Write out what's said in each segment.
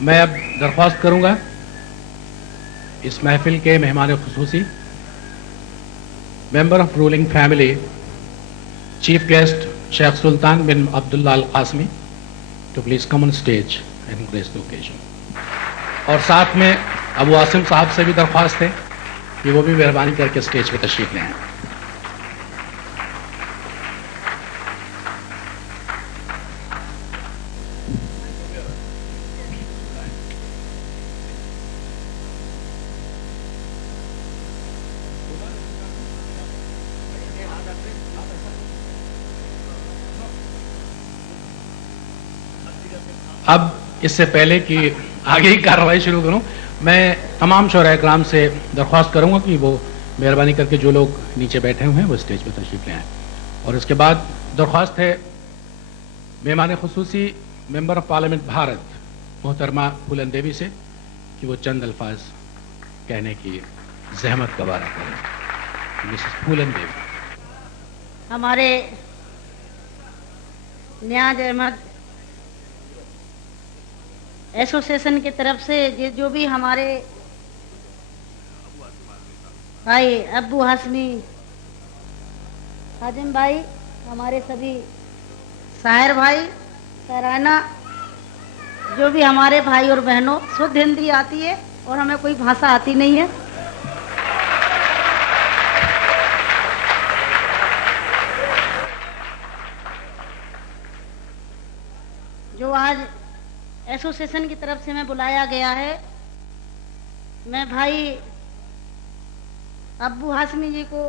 मैं अब दरख्वास्त करूंगा इस महफिल के मेहमान खुसूसी member of ruling family chief guest Sheikh Sultan bin Abdullah Al Qasimi to please come on stage and grace the occasion. और साथ में अबू आसिम साहब से भी दरख्वास्त है कि वो भी मेहरबानी करके स्टेज पर तशरीफ ले आएं। अब इससे पहले कि आगे ही कार्रवाई शुरू करूं, मैं तमाम शोहरा-ए-किराम से दरख्वास्त करूंगा कि वो मेहरबानी करके जो लोग नीचे बैठे हुए हैं वो स्टेज पर तशरीफ ले आएं। और इसके बाद दरख्वास्त है मेहमान खुसूसी मेंबर ऑफ पार्लियामेंट भारत मोहतरमा फूलन देवी से कि वो चंद अल्फाज कहने की जहमत गवारा करें। मिसेस फूलन देवी। हमारे नियाज अहमद एसोसिएशन की तरफ से जो भी हमारे भाई अब्बू हाशमी, हाजिम भाई, हमारे सभी साहिर भाई, सराना, जो भी हमारे भाई और बहनों, शुद्ध हिंदी आती है और हमें कोई भाषा आती नहीं है। जो आज एसोसिएशन की तरफ से मैं बुलाया गया है, मैं भाई अब्बू हाशमी जी को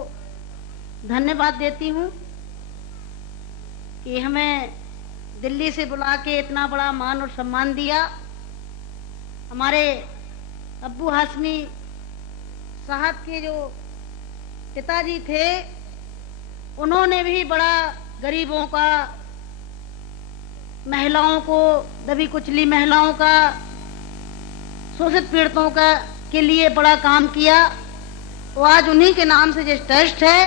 धन्यवाद देती हूँ कि हमें दिल्ली से बुला के इतना बड़ा मान और सम्मान दिया। हमारे अब्बू हाशमी साहब के जो पिताजी थे, उन्होंने भी बड़ा गरीबों का, महिलाओं को, दबी कुचली महिलाओं का, शोषित पीड़ितों का के लिए बड़ा काम किया। तो आज उन्हीं के नाम से जिस ट्रस्ट है,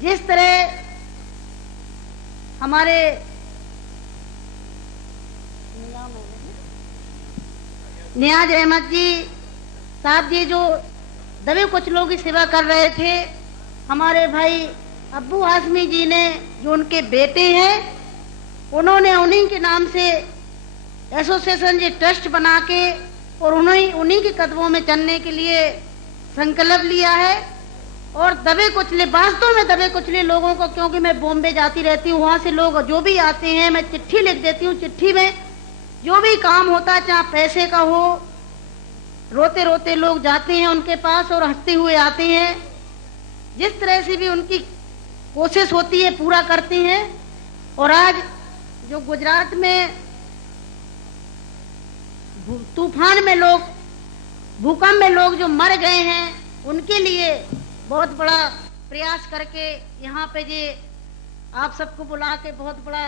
जिस तरह हमारे नियाज अहमद जी साहब जी जो दबे कुचलों की सेवा कर रहे थे, हमारे भाई अब्बू हाशमी जी ने जो उनके बेटे हैं, उन्होंने उन्हीं के नाम से एसोसिएशन जी ट्रस्ट बना के और उन्हीं के कदमों में चलने के लिए संकल्प लिया है। और दबे कुचले, वास्तव में दबे कुचले लोगों को, क्योंकि मैं बॉम्बे जाती रहती हूँ, वहाँ से लोग जो भी आते हैं, मैं चिट्ठी लिख देती हूँ। चिट्ठी में जो भी काम होता है, चाहे पैसे का हो, रोते रोते लोग जाते हैं उनके पास और हंसते हुए आते हैं। जिस तरह से भी उनकी कोशिश होती है पूरा करते हैं। और आज जो गुजरात में तूफान में लोग, भूकंप में लोग जो मर गए हैं, उनके लिए बहुत बड़ा प्रयास करके यहाँ पे ये आप सबको बुला के बहुत बड़ा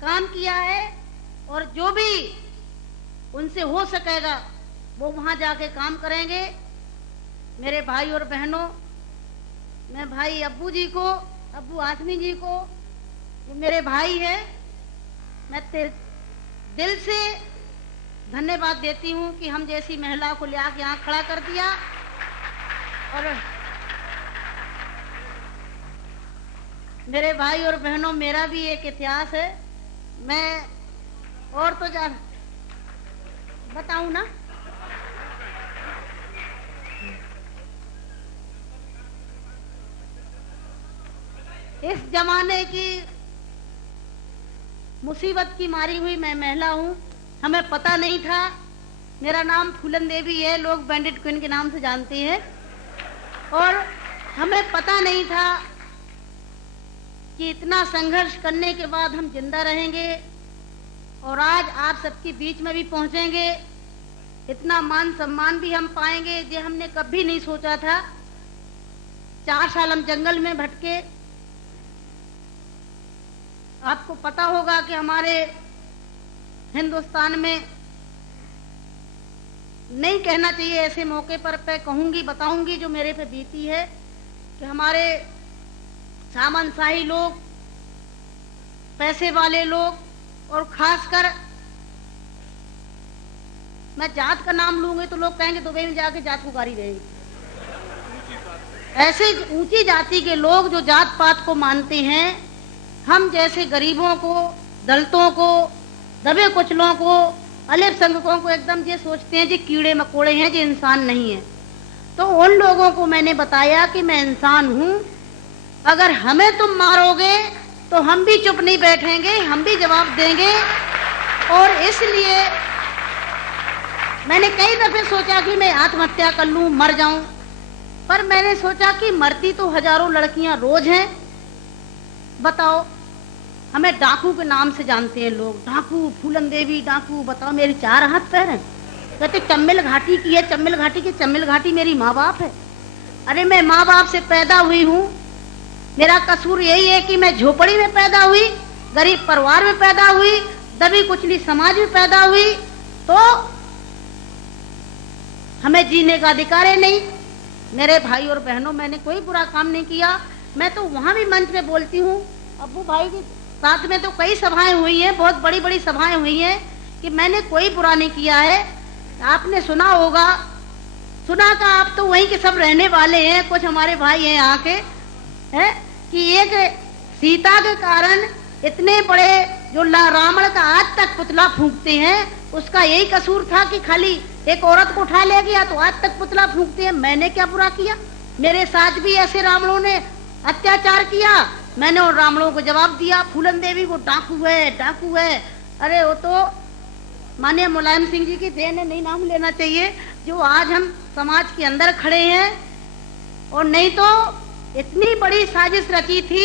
काम किया है। और जो भी उनसे हो सकेगा वो वहां जाके काम करेंगे। मेरे भाई और बहनों, मैं भाई अब्बू जी को, अब्बू हाशमी जी को, जो मेरे भाई है, मैं दिल से धन्यवाद देती हूँ कि हम जैसी महिला को ले आके यहाँ खड़ा कर दिया। और मेरे भाई और बहनों, मेरा भी एक इतिहास है, मैं और तो जान बताऊं ना। इस जमाने की मुसीबत की मारी हुई मैं महिला हूँ। हमें पता नहीं था, मेरा नाम फूलन देवी है, लोग बैंडिट क्वीन के नाम से जानते हैं। और हमें पता नहीं था कि इतना संघर्ष करने के बाद हम जिंदा रहेंगे और आज आप सबके बीच में भी पहुंचेंगे, इतना मान सम्मान भी हम पाएंगे, ये हमने कभी नहीं सोचा था। 4 साल हम जंगल में भटके। आपको पता होगा कि हमारे हिंदुस्तान में, नहीं कहना चाहिए ऐसे मौके पर, कहूंगी, बताऊंगी जो मेरे पे बीती है, कि हमारे सामंतशाही लोग, पैसे वाले लोग और खासकर मैं जात का नाम लूंगी तो लोग कहेंगे दुबई में जाके जात पुकारी रहेगी। ऐसे ऊंची जाति के लोग जो जात पात को मानते हैं, हम जैसे गरीबों को, दलितों को, दबे कुचलों को, अल्पसंख्यकों को एकदम ये सोचते हैं जी कीड़े मकोड़े हैं, जी इंसान नहीं है। तो उन लोगों को मैंने बताया कि मैं इंसान हूं, अगर हमें तुम मारोगे तो हम भी चुप नहीं बैठेंगे, हम भी जवाब देंगे। और इसलिए मैंने कई दफे सोचा कि मैं आत्महत्या कर लूं, मर जाऊं, पर मैंने सोचा कि मरती तो हजारों लड़कियां रोज हैं। बताओ, हमें डाकू के नाम से जानते हैं लोग, डाकू, फूलन देवी डाकू। बताओ, मेरी 4 हाथ पैर हैं। कहते चम्मिल घाटी की है, चम्मिल घाटी की। चम्मिल घाटी मेरी माँ बाप है। अरे मैं माँ बाप से पैदा हुई हूँ, मेरा कसूर यही है कि मैं झोपड़ी में पैदा हुई, गरीब परिवार में पैदा हुई, दबी कुचली समाज में पैदा हुई, तो हमें जीने का अधिकार है नहीं। मेरे भाई और बहनों, मैंने कोई बुरा काम नहीं किया। मैं तो वहां भी मंच पे बोलती हूँ, अब्बू भाई के साथ में तो कई सभाएं हुई हैं, बहुत बड़ी बड़ी सभाएं हुई हैं, कि मैंने कोई बुरा नहीं किया है। आपने सुना होगा, सुना का आप तो वहीं के सब रहने वाले हैं, कुछ हमारे भाई हैं यहाँ के, है कि एक सीता के कारण इतने बड़े जो रावण का आज तक पुतला फूंकते हैं, उसका यही कसूर था कि खाली एक औरत को उठा ले गया तो आज तक पुतला फूंकते हैं। मैंने क्या बुरा किया? मेरे साथ भी ऐसे रावणों ने अत्याचार किया, मैंने उन रावणों को जवाब दिया। फूलन देवी को डाकू है, डाकू है। अरे वो तो माननीय मुलायम सिंह जी की देन है, नहीं नाम लेना चाहिए, जो आज हम समाज के अंदर खड़े हैं। और नहीं तो इतनी बड़ी साजिश रची थी,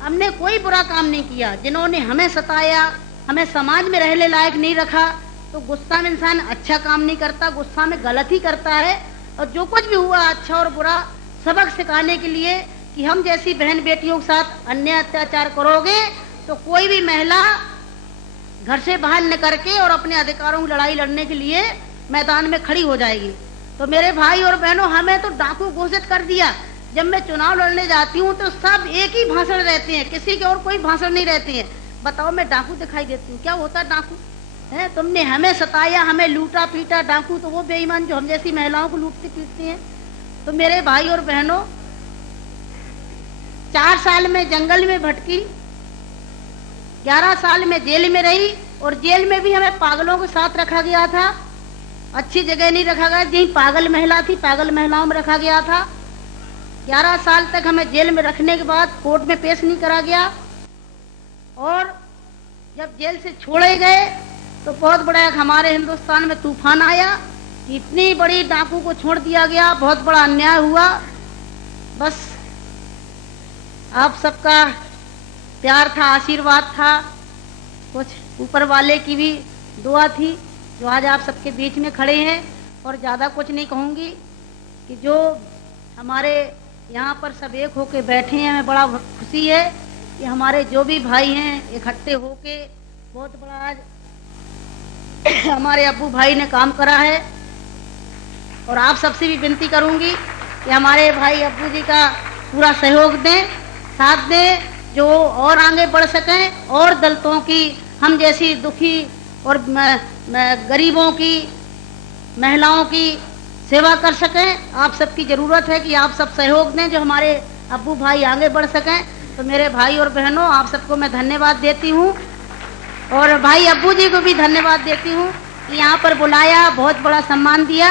हमने कोई बुरा काम नहीं किया। जिन्होंने हमें सताया, हमें समाज में रहने लायक नहीं रखा, तो गुस्सा में इंसान अच्छा काम नहीं करता, गुस्सा में गलत ही करता है। और जो कुछ भी हुआ अच्छा और बुरा सबक सिखाने के लिए कि हम जैसी बहन बेटियों के साथ अन्याय अत्याचार करोगे तो कोई भी महिला घर से बाहर निकल के और अपने अधिकारों की लड़ाई लड़ने के लिए मैदान में खड़ी हो जाएगी। तो मेरे भाई और बहनों, हमें तो डाकू घोषित कर दिया। जब मैं चुनाव लड़ने जाती हूँ तो सब एक ही भाषण रहते हैं, किसी के और कोई भाषण नहीं रहते हैं। बताओ, मैं डाकू दिखाई देती हूँ? क्या होता है डाकू? है, तुमने हमें सताया, हमें लूटा पीटा। डाकू तो वो बेईमान जो हम जैसी महिलाओं को लूटते पीटते हैं। तो मेरे भाई और बहनों, 4 साल में जंगल में भटकी, 11 साल में जेल में रही, और जेल में भी हमें पागलों के साथ रखा गया था। अच्छी जगह नहीं रखा गया, जहीं पागल महिला थी, पागल महिलाओं में रखा गया था। 11 साल तक हमें जेल में रखने के बाद कोर्ट में पेश नहीं करा गया। और जब जेल से छोड़े गए तो बहुत बड़ा हमारे हिंदुस्तान में तूफान आया कि इतनी बड़ी डाकू को छोड़ दिया गया, बहुत बड़ा अन्याय हुआ। बस आप सबका प्यार था, आशीर्वाद था, कुछ ऊपर वाले की भी दुआ थी, जो आज आप सबके बीच में खड़े हैं। और ज़्यादा कुछ नहीं कहूँगी कि जो हमारे यहाँ पर सब एक होके बैठे हैं, हमें बड़ा खुशी है कि हमारे जो भी भाई हैं इकट्ठे होके बहुत बड़ा आज हमारे अब्बू भाई ने काम करा है। और आप सबसे भी विनती करूंगी कि हमारे भाई अब्बू जी का पूरा सहयोग दें, साथ दें, जो और आगे बढ़ सकें और दलितों की, हम जैसी दुखी और गरीबों की, महिलाओं की सेवा कर सकें। आप सबकी जरूरत है कि आप सब सहयोग दें, जो हमारे अब्बू भाई आगे बढ़ सकें। तो मेरे भाई और बहनों, आप सबको मैं धन्यवाद देती हूँ, और भाई अब्बू जी को भी धन्यवाद देती हूँ कि यहाँ पर बुलाया, बहुत बड़ा सम्मान दिया।